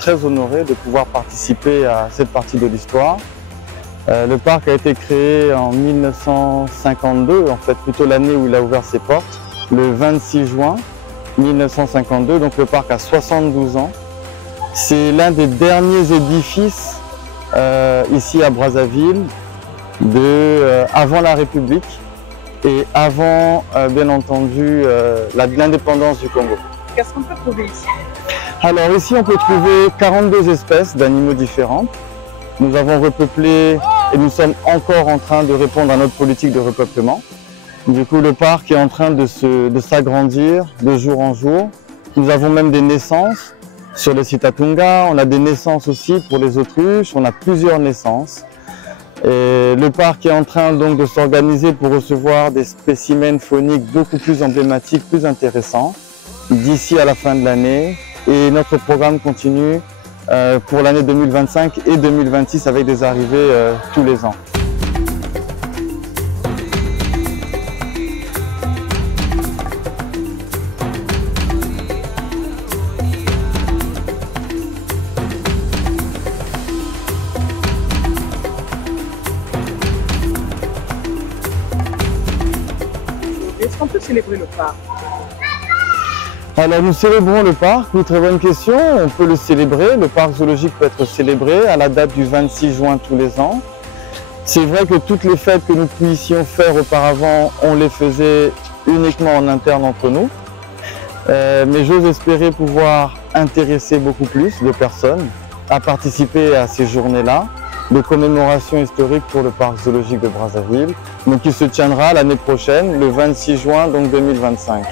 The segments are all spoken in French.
très honoré de pouvoir participer à cette partie de l'histoire. Le parc a été créé en 1952, en fait plutôt l'année où il a ouvert ses portes, le 26 juin 1952, donc le parc a 72 ans. C'est l'un des derniers édifices ici à Brazzaville avant la République et avant bien entendu l'indépendance du Congo. Qu'est-ce qu'on peut trouver ici? Alors ici on peut trouver 42 espèces d'animaux différentes. Nous avons repeuplé et nous sommes encore en train de répondre à notre politique de repeuplement. Du coup, le parc est en train de s'agrandir de jour en jour. Nous avons même des naissances sur le Sitatunga. On a des naissances aussi pour les autruches. On a plusieurs naissances. Et le parc est en train donc de s'organiser pour recevoir des spécimens fauniques beaucoup plus emblématiques, plus intéressants d'ici à la fin de l'année. Et notre programme continue pour l'année 2025 et 2026 avec des arrivées tous les ans. Est-ce qu'on peut célébrer le parc? Alors nous célébrons le parc, une très bonne question, on peut le célébrer, le parc zoologique peut être célébré à la date du 26 juin tous les ans. C'est vrai que toutes les fêtes que nous puissions faire auparavant, on les faisait uniquement en interne entre nous. Mais j'ose espérer pouvoir intéresser beaucoup plus de personnes à participer à ces journées-là de commémoration historique pour le parc zoologique de Brazzaville, donc qui se tiendra l'année prochaine, le 26 juin donc 2025.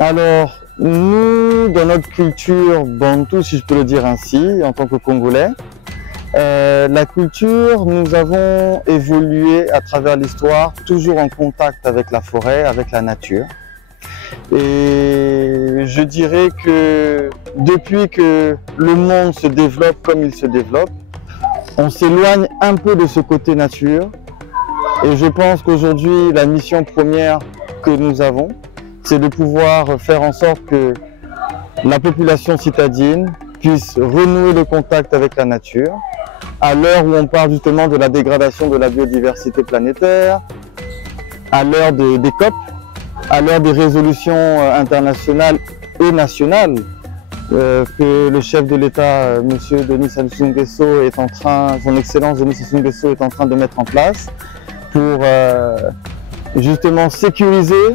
Alors, nous, dans notre culture bantou, si je peux le dire ainsi, en tant que Congolais, la culture, nous avons évolué à travers l'histoire, toujours en contact avec la forêt, avec la nature. Et je dirais que depuis que le monde se développe comme il se développe, on s'éloigne un peu de ce côté nature. Et je pense qu'aujourd'hui, la mission première que nous avons, c'est de pouvoir faire en sorte que la population citadine puisse renouer le contact avec la nature, à l'heure où on parle justement de la dégradation de la biodiversité planétaire, à l'heure des COP, à l'heure des résolutions internationales et nationales que le chef de l'État, M. Denis Sassou Nguesso, son Excellence Denis Sassou Nguesso est en train de mettre en place pour justement sécuriser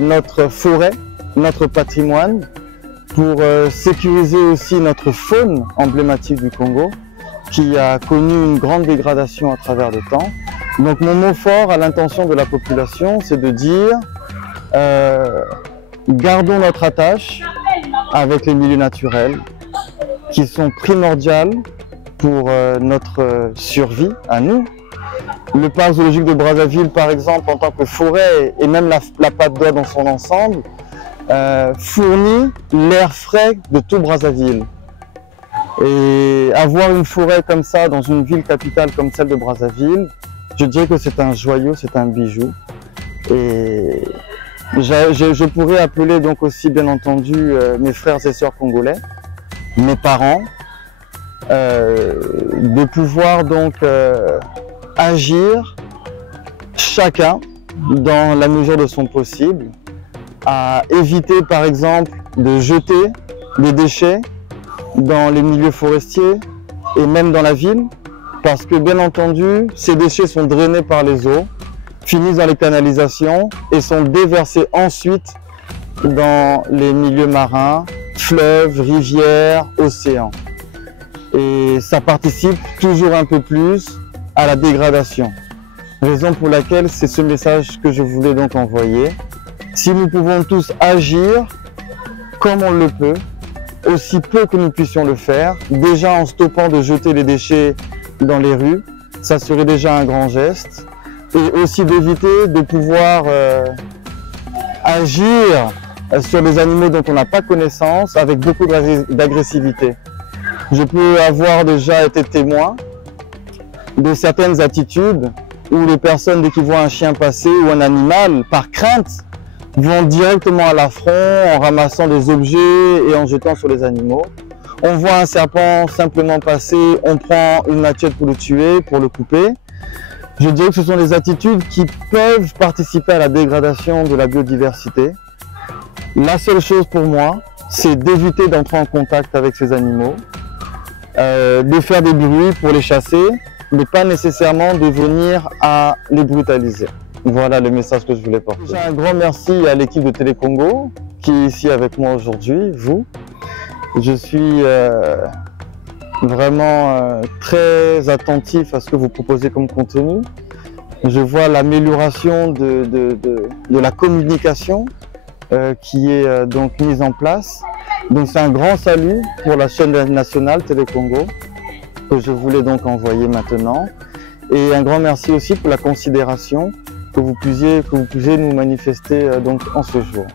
notre forêt, notre patrimoine, pour sécuriser aussi notre faune emblématique du Congo, qui a connu une grande dégradation à travers le temps. Donc mon mot fort à l'intention de la population, c'est de dire gardons notre attache avec les milieux naturels, qui sont primordiales pour notre survie à nous. Le parc zoologique de Brazzaville, par exemple, en tant que forêt, et même la Patte d'Oie dans son ensemble, fournit l'air frais de tout Brazzaville. Et avoir une forêt comme ça dans une ville capitale comme celle de Brazzaville, je dirais que c'est un joyau, c'est un bijou. Et je pourrais appeler donc aussi, bien entendu, mes frères et sœurs congolais, mes parents, de pouvoir donc agir chacun dans la mesure de son possible, à éviter par exemple de jeter des déchets dans les milieux forestiers et même dans la ville, parce que bien entendu ces déchets sont drainés par les eaux, finissent dans les canalisations et sont déversés ensuite dans les milieux marins, fleuves, rivières, océans. Et ça participe toujours un peu plus à la dégradation. Raison pour laquelle c'est ce message que je voulais donc envoyer. Si nous pouvons tous agir comme on le peut, aussi peu que nous puissions le faire, déjà en stoppant de jeter les déchets dans les rues, ça serait déjà un grand geste. et aussi d'éviter de pouvoir agir sur des animaux dont on n'a pas connaissance avec beaucoup d'agressivité. Je peux avoir déjà été témoin de certaines attitudes où les personnes, dès qu'ils voient un chien passer ou un animal, par crainte, vont directement à l'affront en ramassant des objets et en jetant sur les animaux. On voit un serpent simplement passer, on prend une machette pour le tuer, pour le couper. Je dirais que ce sont des attitudes qui peuvent participer à la dégradation de la biodiversité. La seule chose pour moi, c'est d'éviter d'entrer en contact avec ces animaux, de faire des bruits pour les chasser, mais pas nécessairement de venir à les brutaliser. Voilà le message que je voulais porter. Déjà un grand merci à l'équipe de Télé Congo qui est ici avec moi aujourd'hui, vous. Je suis vraiment très attentif à ce que vous proposez comme contenu. Je vois l'amélioration de la communication qui est donc mise en place. Donc c'est un grand salut pour la chaîne nationale Télé Congo que je voulais donc envoyer maintenant. Et un grand merci aussi pour la considération que vous puissiez nous manifester donc en ce jour.